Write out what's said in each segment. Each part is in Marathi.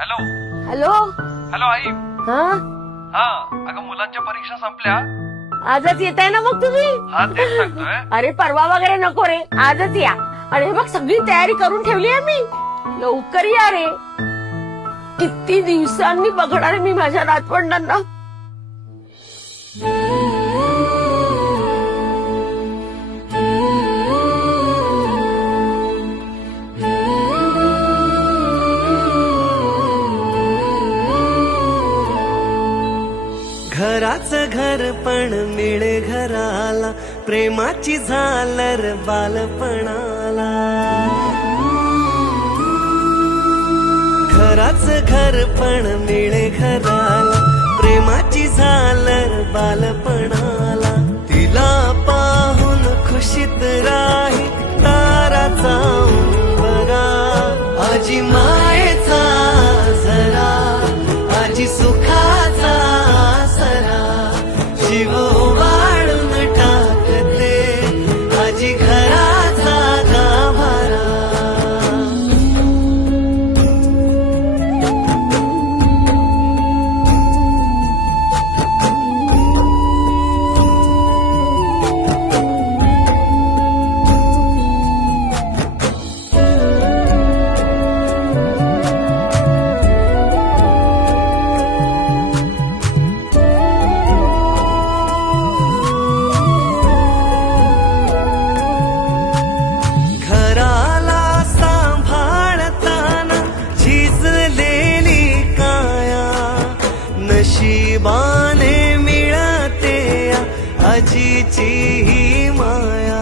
Hello hello. हॅलो आई. हा, हा अगं मुलांच्या परीक्षा संपल्या. आजच येत आहे ना मग तुम्ही? हा तेच सांगतोय. अरे परवा वगैरे नको रे, आजच या. आणि हे बघ सगळी तयारी करून ठेवली आहे मी. लवकर या रे. किती दिवसांनी बघणार आहे मी माझ्या नातवंडांना. घराचं घर पण मिळे घराला, प्रेमाची झालर बालपणाला. घराचं घर पण मिळे घराला, प्रेमाची झालर बालपणाला. तिला पाहून खुशीत राही ताराचा बरा. आजी मायेचा झरा, आजी सुखाचा सरा. जीव वाळून टाकते आजी घराचा गाभारा. घराला सांभाळताना झिजलेली काया, नशिबाने मिळते आजीची ही माया.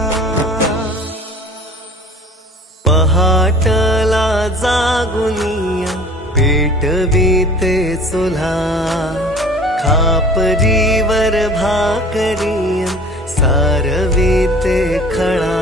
पहाटला जागुनिया पेटवीते चुल्हा, खापरीवर भाकरिया सारवीते खळा.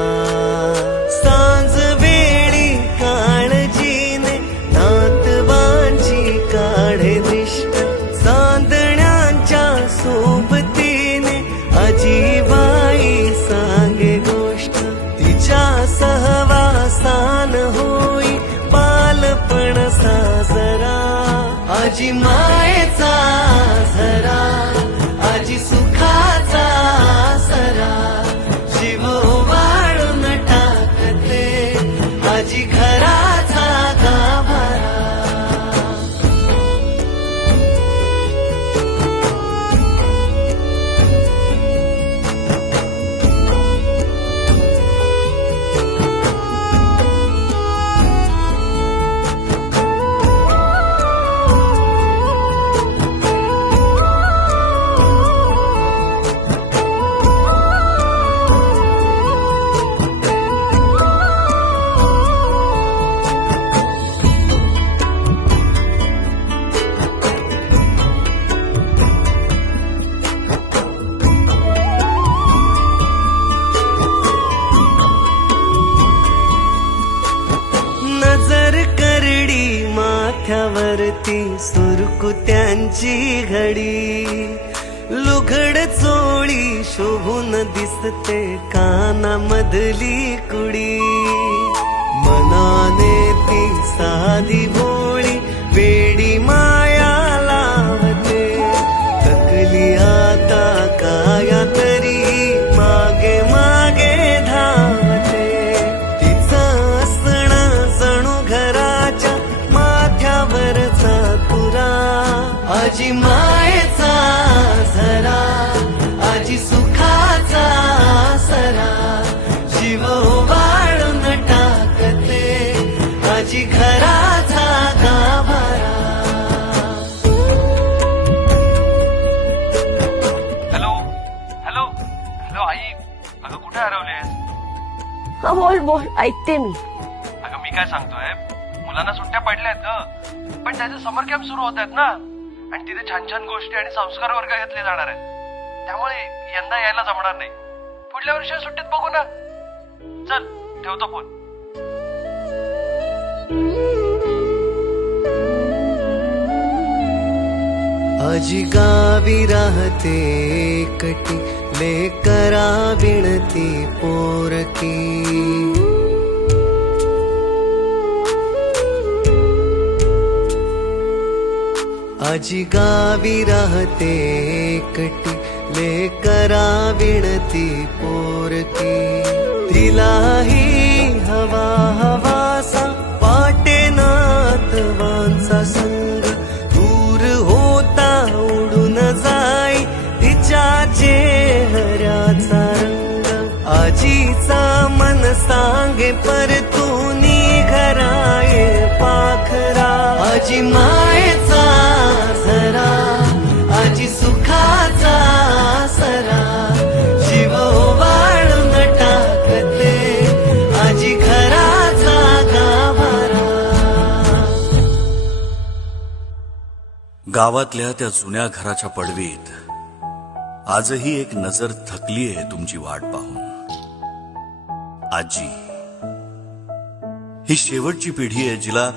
सांज वेळी काळजीने नातवांची काढे दृष्ट, चांदण्यांच्या सोबतीने आजीबाई सांगे गोष्ट. तिच्या सहवासान होई बालपण साजरा. आजी मायेचा झरा, आजी सुखाचा सरा. जीव वाळून टाकते आजी घराचा गाभारा. नजर करडी माथ्यावरती सुरकुत्यांची घडी. लुगड चोळी शोभून दिसते कानामधली कुडी. मनाने ती साधी भोळी वेडी माया लावते. थकली आता काया तरी मागे मागे धावते. तिचं असणं जणू घराच्या माथ्यावरचा तुरा. आजी मायेचा झरा, आजी सुखाचा सरा. जीव वाळून टाकते आजी घराचा गाभारा. हॅलो हॅलो हॅलो आई. अगं कुठे हरवलेस? हा, बोल बोल, ऐकते मी. अगं मी काय सांगतोय, मुलांना सुट्ट्या पडल्यात ग, पण त्याचे समर कॅम्प सुरू होत आहेत ना. आणि तिथे छान छान गोष्टी आणि संस्कार वर्ग घेतले जाणार आहेत. त्यामुळे यंदा यायला जमणार नाही. पुढल्या वर्षी सुट्टीत बघू ना. चल ठेवतो फोन. आजी गावी राहते एकटी, लेकरा विणती पोरकी. आजी गावी राहते एकटी लेकरा विणती पोरकी तिलाही हवा हवासा वाटे नातवांचा संग दूर होता उडून जाई तिच्या चेहऱ्याचा रंग आजीचा मन सांगे परतूनी घराये पाखरा आजी मायेचा झरा आजी सुखाचा सरा जीव वाळून टाकते आजी घराचा गाभारा. गावातल्या त्या जुन्या घराच्या पडवीत आजही एक नजर थकली आहे तुमची वाट पाहून. आजी ही शेवटची पिढी आहे जिला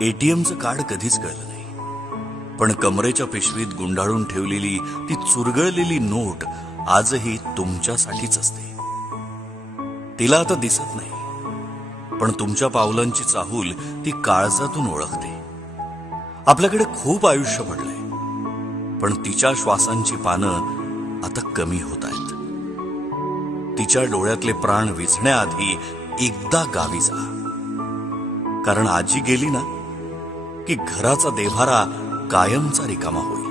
एटीएमचं कार्ड कधीच कळलं नाही, पण कमरेच्या पिशवीत गुंडाळून ठेवलेली ती चुरगळलेली नोट आजही तुमच्यासाठीच असते. तिला आता दिसत नाही, पण तुमच्या पावलांची चाहूल ती काळजातून ओळखते. आपल्याकडे खूप आयुष्य पडलंय, पण तिच्या श्वासांची पानं आता कमी होत आहेत. तिच्या डोळ्यातले प्राण विझण्याआधी एकदा गावी जा, कारण आजी गेली ना की घराचा देव्हारा कायमचा रिकामा होईल.